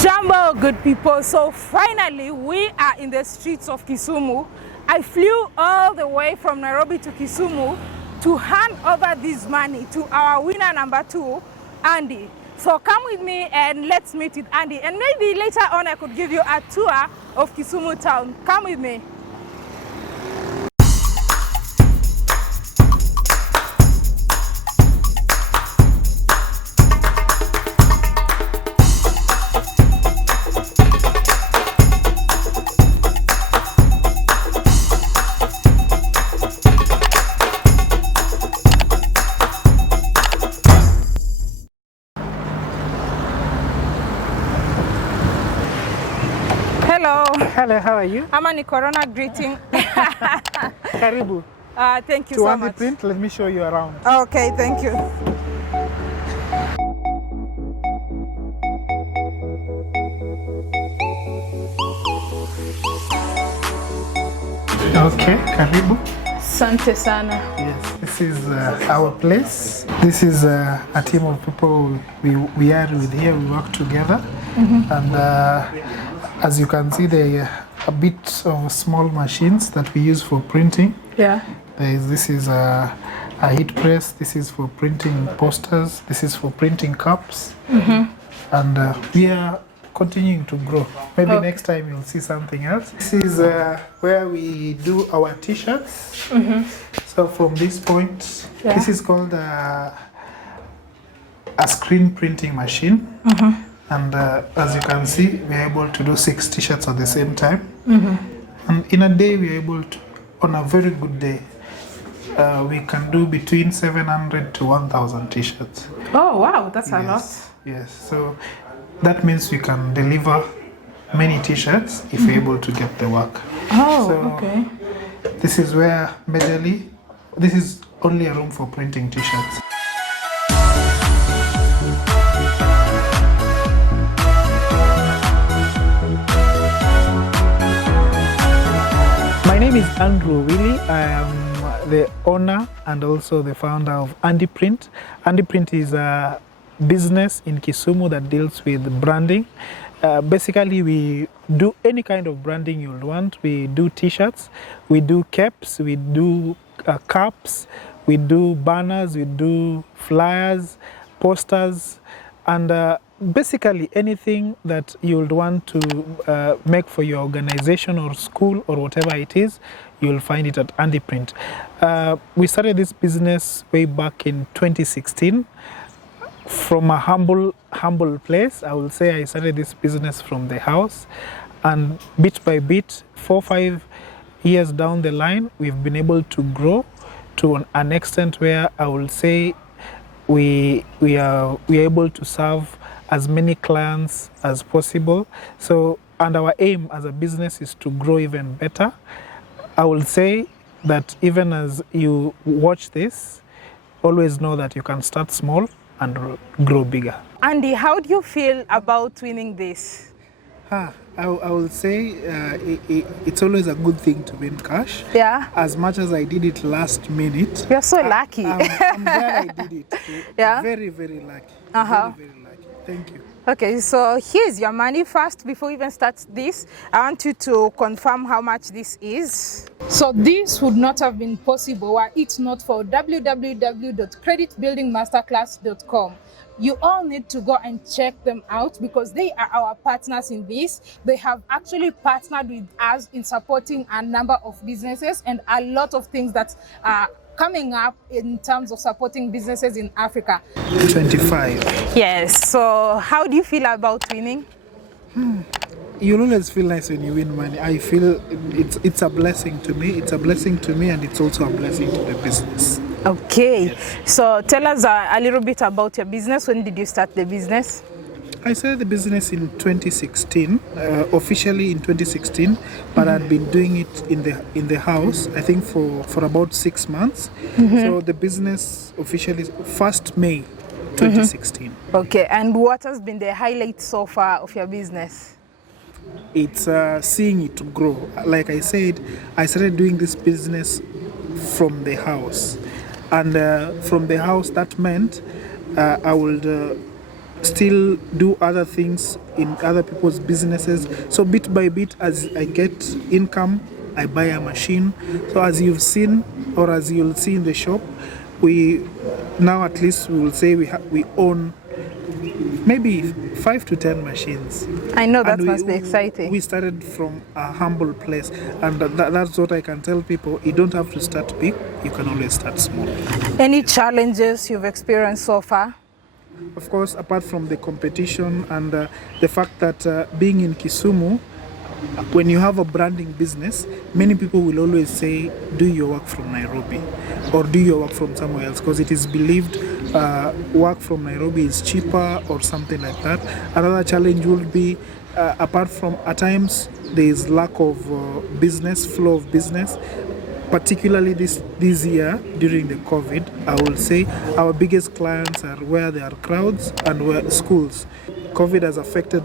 Jambo, good people. So finally we are in the streets of Kisumu. I flew all the way from Nairobi to Kisumu to hand over this money to our winner number 2, Andy. So come with me and let's meet with Andy, and maybe later on I could give you a tour of Kisumu town. Come with me. Hello, how are you? I'm a Corona greeting. Karibu. Thank you so much. Print, let me show you around. Okay, thank you. Okay, karibu. Sante sana. Yes, this is our place. This is a team of people we are with here. We work together, and as you can see, there are a bit of small machines that we use for printing. Yeah. This is a heat press. This is for printing posters. This is for printing cups. And we are continuing to grow. Maybe next time you'll see something else. This is where we do our t-shirts. So from this point, this is called a screen printing machine. And as you can see, we're able to do 6 t-shirts at the same time. And in a day, we're able to, on a very good day, we can do between 700 to 1,000 t-shirts. Oh, wow, that's a lot. Yes, so that means we can deliver many t-shirts if we're able to get the work. Oh, so okay. This is where majorly, this is only a room for printing t-shirts. My name is Andrew Willie. I am the owner and also the founder of Andy Print. Andy Print is a business in Kisumu that deals with branding. Basically, we do any kind of branding you'll want. We do t-shirts, we do caps, we do cups, we do banners, we do flyers, posters, and basically anything that you'll want to make for your organization or school or whatever it is, you'll find it at Andy Print. We started this business way back in 2016 from a humble place. I will say I started this business from the house, and bit by bit, 4 or 5 years down the line, we've been able to grow to an extent where I will say we are able to serve as many clients as possible. So, and our aim as a business is to grow even better. I will say that even as you watch this, always know that you can start small and grow bigger. Andy, how do you feel about winning this? I will say it's always a good thing to win cash. Yeah. As much as I did it last minute. You're so lucky. I'm glad I did it. Yeah. Very, very lucky. Very, very lucky. Thank you. Okay, so here's your money. First, before we even start this, I want you to confirm how much this is. So this would not have been possible were it not for www.creditbuildingmasterclass.com. You all need to go and check them out because they are our partners in this. They have actually partnered with us in supporting a number of businesses and a lot of things that are coming up in terms of supporting businesses in Africa. 25. Yes, so how do you feel about winning? You'll always feel nice when you win money. I feel it's a blessing to me. It's a blessing to me, and it's also a blessing to the business. Okay, yes. So tell us a little bit about your business. When did you start the business? I started the business in 2016, officially in 2016, but I'd been doing it in the house, I think for about 6 months. So the business officially 1st May 2016. Okay, and what has been the highlight so far of your business? It's seeing it grow. Like I said, I started doing this business from the house, and from the house that meant I would still do other things in other people's businesses. So bit by bit, as I get income, I buy a machine. So as you've seen, or as you'll see in the shop, we now at least we will say we own maybe 5 to 10 machines. I know that And must be exciting. We started from a humble place, and that's what I can tell people. You don't have to start big, you can always start small. Any challenges you've experienced so far? Of course, apart from the competition and the fact that being in Kisumu, when you have a branding business, many people will always say, do your work from Nairobi or do your work from somewhere else, because it is believed work from Nairobi is cheaper or something like that. Another challenge will be, apart from at times there is lack of flow of business, particularly this year during the COVID. I will say our biggest clients are where there are crowds and where schools. COVID has affected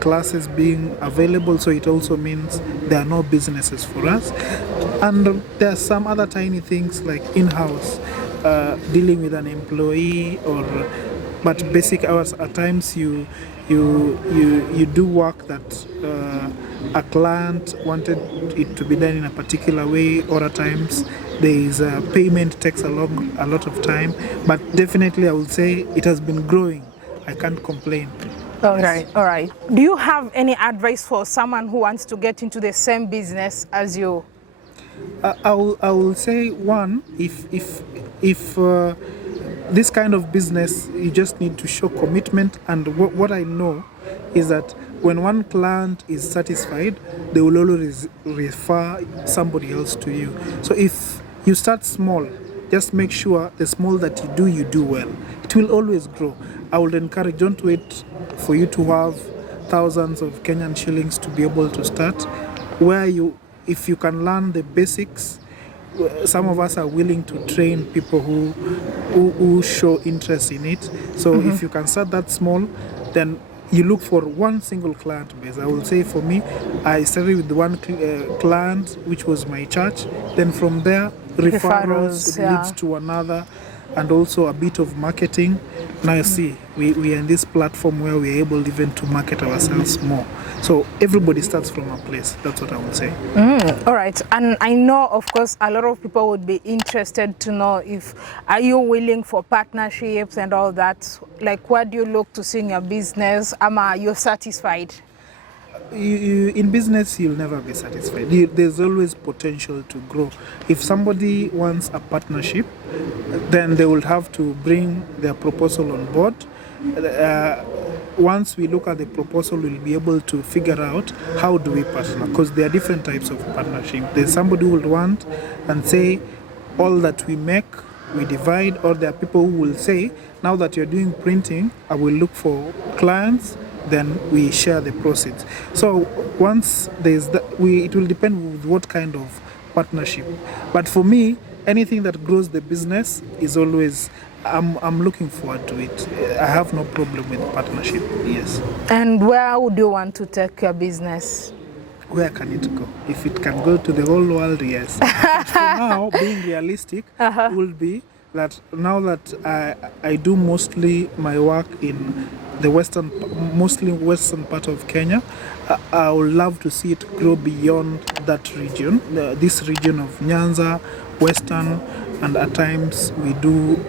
classes being available, so it also means there are no businesses for us. And there are some other tiny things like in-house, dealing with an employee, but basic hours. At times you do work that a client wanted it to be done in a particular way, or at times there is a payment takes a lot of time. But definitely I would say it has been growing. I can't complain. All right. Do you have any advice for someone who wants to get into the same business as you? I will say, one, if this kind of business, you just need to show commitment. And what I know is that when one client is satisfied, they will always refer somebody else to you. So if you start small, just make sure the small that you do well. It will always grow. I would encourage, don't wait for you to have thousands of Kenyan shillings to be able to start. If you can learn the basics, some of us are willing to train people who show interest in it. So if you can start that small, then you look for one single client base. I will say for me, I started with one client, which was my church. Then from there, referrals leads to another, and also a bit of marketing. Now you see, we are in this platform where we are able even to market ourselves more. So everybody starts from a place. That's what I would say. All right. And I know, of course, a lot of people would be interested to know are you willing for partnerships and all that? Like, where do you look to see in your business? Are you satisfied? In business, you'll never be satisfied. There's always potential to grow. If somebody wants a partnership, then they will have to bring their proposal on board. Once we look at the proposal, we'll be able to figure out how do we partner, because there are different types of partnership. There's somebody who will want and say, all that we make, we divide, or there are people who will say, now that you're doing printing, I will look for clients, then we share the proceeds. So once there's that, it will depend with what kind of partnership. But for me, anything that grows the business is always, I'm looking forward to it. I have no problem with partnership, yes. And where would you want to take your business? Where can it go? If it can go to the whole world, yes. But for now, being realistic, will be that now that I do mostly my work in the mostly western part of Kenya, I would love to see it grow beyond that region, this region of Nyanza, Western, and at times we do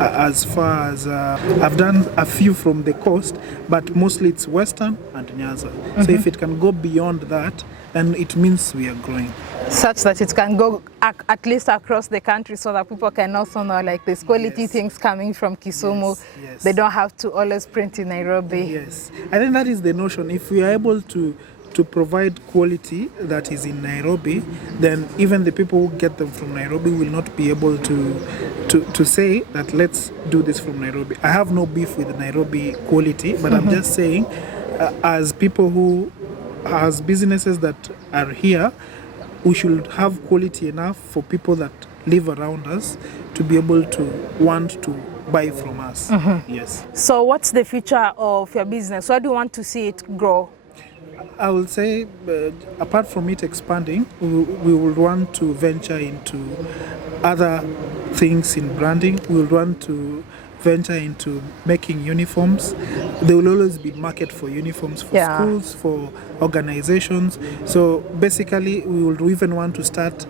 as far as I've done a few from the coast, but mostly it's Western and Nyanza. So if it can go beyond that, then it means we are growing. Such that it can go at least across the country, so that people can also know, like, there's quality things coming from Kisumu. Yes. They don't have to always print in Nairobi. Yes, I think that is the notion. If we are able to provide quality that is in Nairobi, then even the people who get them from Nairobi will not be able to say that let's do this from Nairobi. I have no beef with Nairobi quality, but I'm just saying, as people as businesses that are here, we should have quality enough for people that live around us to be able to want to buy from us. Yes. So what's the future of your business? Where do you want to see it grow? I will say, apart from it expanding, we will want to venture into other things in branding. We will want to venture into making uniforms. There will always be market for uniforms for schools, for organizations. So basically, we will even want to start,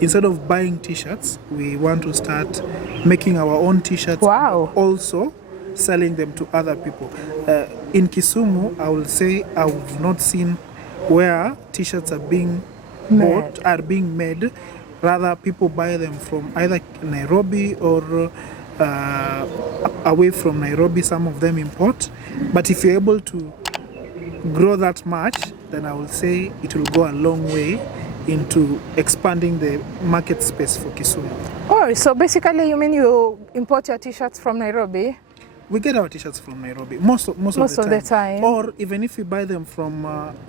instead of buying t-shirts, we want to start making our own t-shirts. Wow. Also selling them to other people. In Kisumu, I will say I have not seen where t-shirts are being made. Rather, people buy them from either Nairobi or away from Nairobi. Some of them import. But if you're able to grow that much, then I will say it will go a long way into expanding the market space for Kisumu. Oh, so basically you mean you import your t-shirts from Nairobi? We get our t-shirts from Nairobi most of the time. Or even if we buy them from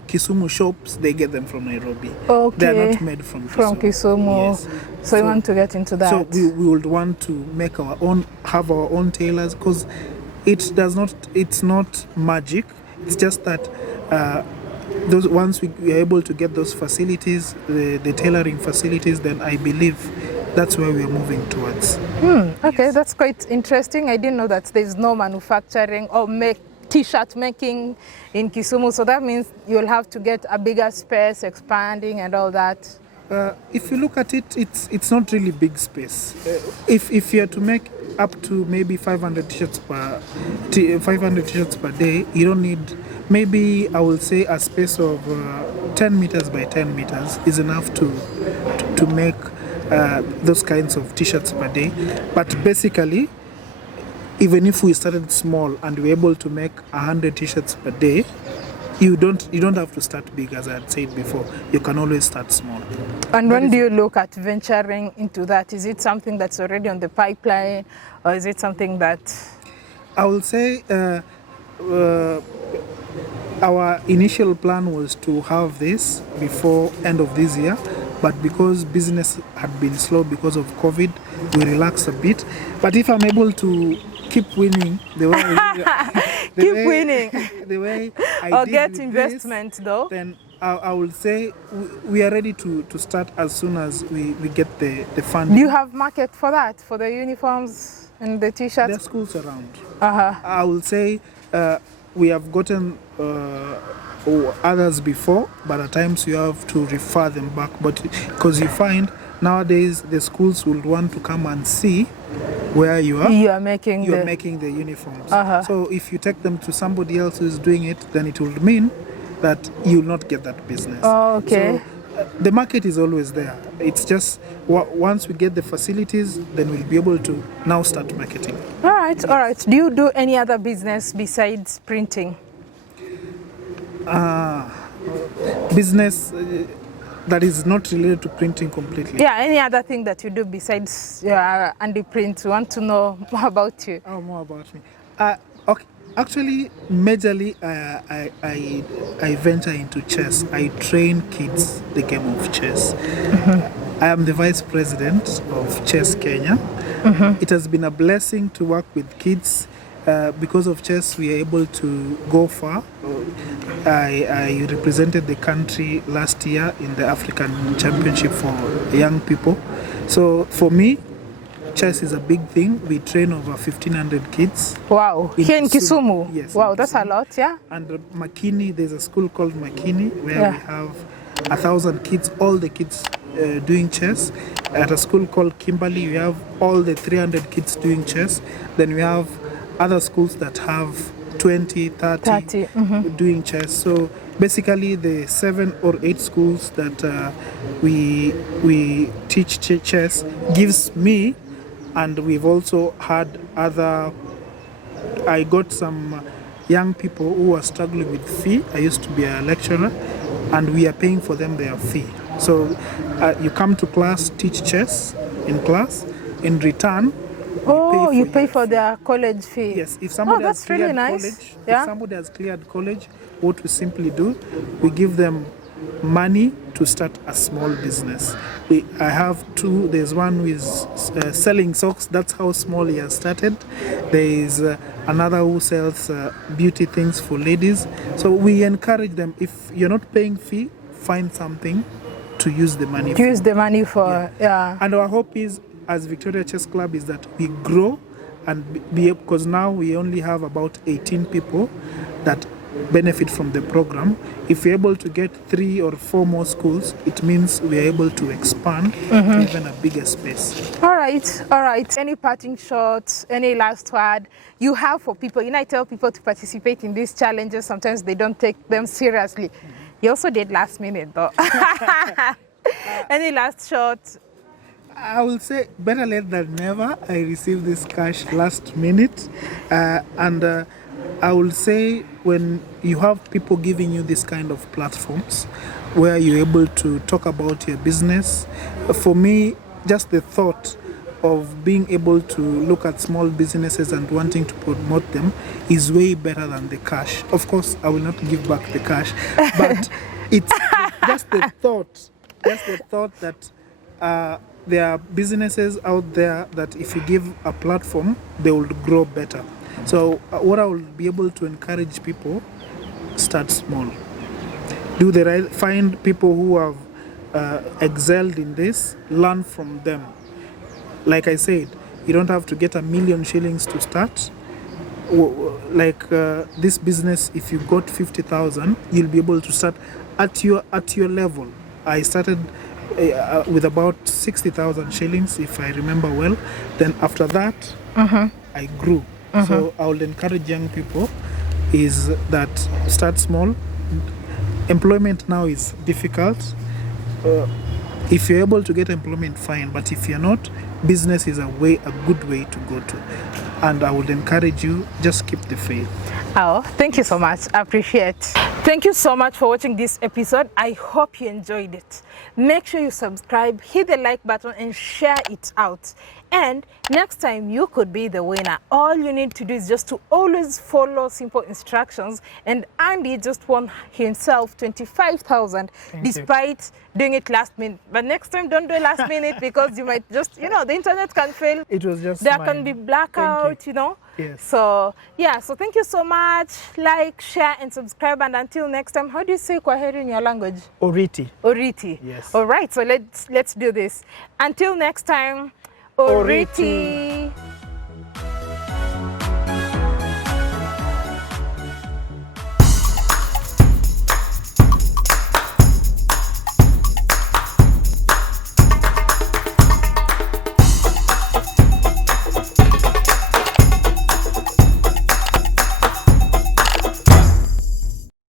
Kisumu shops, they get them from Nairobi. Okay. They are not made from Kisumu. Yes. So you want to get into that? So we would want to make our own, have our own tailors, because it's not magic. It's just that once we are able to get those facilities, the tailoring facilities, then I believe that's where we are moving towards. Okay, that's quite interesting. I didn't know that there's no manufacturing or t-shirt making in Kisumu. So that means you'll have to get a bigger space, expanding and all that. If you look at it, it's not really big space. If you are to make up to maybe 500 t-shirts per day, you don't need, maybe I will say a space of 10 meters by 10 meters is enough to make those kinds of t-shirts per day. But basically, even if we started small and we're able to make 100 t-shirts per day, you don't have to start big, as I had said before. You can always start small. And when do you look at venturing into that? Is it something that's already on the pipeline, or is it something that... I will say our initial plan was to have this before end of this year, but because business had been slow because of COVID, we relaxed a bit. But if I'm able to keep winning the way the way I or did get with investment this, though, then I will say we are ready to start as soon as we get the funding. Do you have market for that, for the uniforms and the t-shirts? There are schools around. I will say we have gotten others before, but at times you have to refer them back. But because you find nowadays the schools will want to come and see where you are making the uniforms. So if you take them to somebody else who's doing it, then it will mean that you will not get that business. Oh, okay. So the market is always there. It's just once we get the facilities, then we'll be able to now start marketing. All right. Do you do any other business besides printing? Business that is not related to printing completely. Yeah, any other thing that you do besides Andy Print? We want to know more about you. Oh, more about me. Okay. Actually, majorly, I venture into chess. I train kids the game of chess. I am the vice president of Chess Kenya. It has been a blessing to work with kids. Because of chess, we are able to go far. I represented the country last year in the African Championship for young people. So for me, chess is a big thing. We train over 1,500 kids. Wow. Here in Kisumu? Yes. Wow, that's a lot, yeah? And Makini, there's a school called Makini where we have 1,000 kids, all the kids doing chess. At a school called Kimberley, we have all the 300 kids doing chess. Then we have other schools that have 20, 30 doing chess. So basically the 7 or 8 schools that we teach chess gives me, and we've also had other, I got some young people who are struggling with fee. I used to be a lecturer, and we are paying for them their fee. So you come to class, teach chess in class, in return, you pay for their college fee. Yes, if somebody has cleared college, if somebody has cleared college, what we simply do, we give them money to start a small business. I have 2. There's one who is selling socks. That's how small he has started. There is another who sells beauty things for ladies. So we encourage them, if you're not paying fee, find something to use the money for. And our hope is, as Victoria Chess Club, is that we grow and because now we only have about 18 people that benefit from the program. If we're able to get 3 or 4 more schools, it means we're able to expand to even a bigger space. All right. Any parting shots, any last word you have for people? I tell people to participate in these challenges. Sometimes they don't take them seriously. You also did last minute though. Any last shots? I will say better late than never. I received this cash last minute, and I will say when you have people giving you this kind of platforms where you're able to talk about your business, for me, just the thought of being able to look at small businesses and wanting to promote them is way better than the cash. Of course, I will not give back the cash, but it's just the thought that there are businesses out there that if you give a platform, they will grow better. So what I will be able to encourage people, start small. Do the right, find people who have excelled in this, learn from them. Like I said, you don't have to get 1 million shillings to start. Like this business, if you got 50,000, you'll be able to start at your level. I started with about 60,000 shillings, if I remember well. Then after that, I grew. So I would encourage young people is that start small. Employment now is difficult. If you're able to get employment, fine. But if you're not, business is a good way to go to. And I would encourage you, just keep the faith. Oh, thank you so much. I appreciate. Thank you so much for watching this episode. I hope you enjoyed it. Make sure you subscribe, hit the like button and share it out. And next time you could be the winner. All you need to do is just to always follow simple instructions. And Andy just won himself 25,000 despite doing it last minute. But next time don't do it last minute because you might just, the internet can fail. It was just there can be blackout, Yes. So so thank you so much. Like, share and subscribe, and until next time, how do you say kwaheri in your language? Oriti. Yes. All right, so let's do this. Until next time, Oriti.